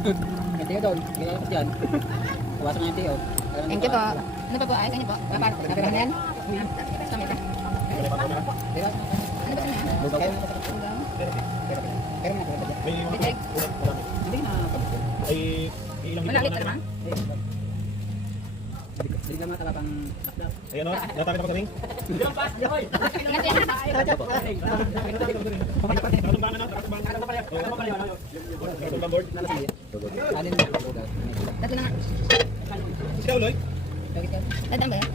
May tiyo doon. Ginagawa ko dyan. Tawasan nga yung tiyo. Thank you po. Ano pa po? Ayos niyo po. Paano? Napirahan yan? Sama ka. Ano ba sa niya? Lugaw kayo. Lugaw. Pero nga, Bitek. hindi na. Ay, ilang Wala ulit ka naman? Hindi lang mga talapang lakdap. Ayan o, natapit na pagkating. Ingat yan. Nakatumbangan na, nakatumbangan board. Alin na lugaw. Tatlo na nga. Ikaw, Loy? Dadaan ba yan?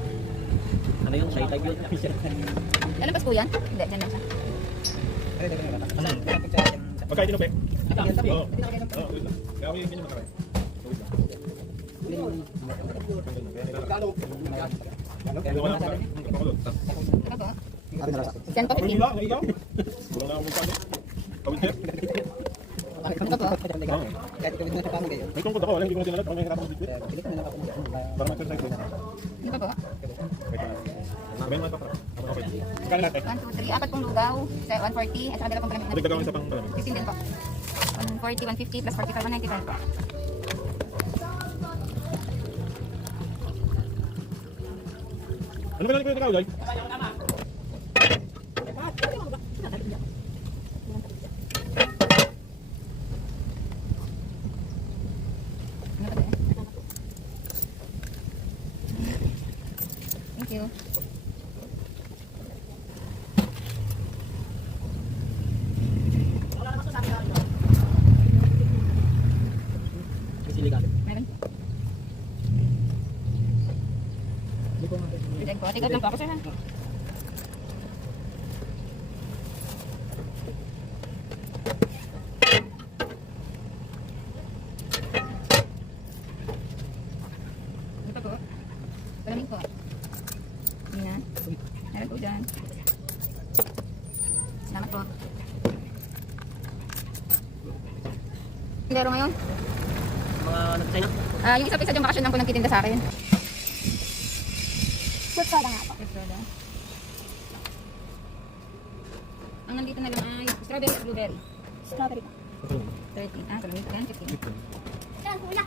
Ano yung shy type yun? Lalabas po yan? Hindi, dyan lang siya. Pagkain tinupi? Oo. Oo. Oo, wait lang. Kaya ako yung ganyan makakain. Wait lang. Ito po. Yan po, 15. Ikaw? Kulang na ako magpano. Kawin sir? Ito po. Kahit ikaw na sa pamo kayo. May tungkol ako, hindi ko sinalat. Ako may hirapan mag-video. Pilit na lang ako. Para mag-exercise din. Ito po. Wait lang. Sabihin mo ito para. Okay. Kaya natin. 1, 2, 3. Apat pong lugaw. Sa 140. At saka dala pong palamig. Balik na isa pang palamig. 15 din po. 140, 150 plus 45, 195 po. Ano ba lang ikaw, Loy? Ano ba ito? Thank you. Siligan. Meron. Hindi ko nga. Bitek po. Tigad lang po ako, sir. Ha? Ito po. Palamig po. Hindi na. Meron po dyan. Salamat po. Laro ngayon? Mga nag-sign up. Yung isa dyan bakasyon lang po nagtitinda sa akin. Fruit soda nga po. Fruit soda. Ang nandito na lang ay strawberry at blueberry. Strawberry po. 30. Kalamig. Yan, 15. Yan, kuya.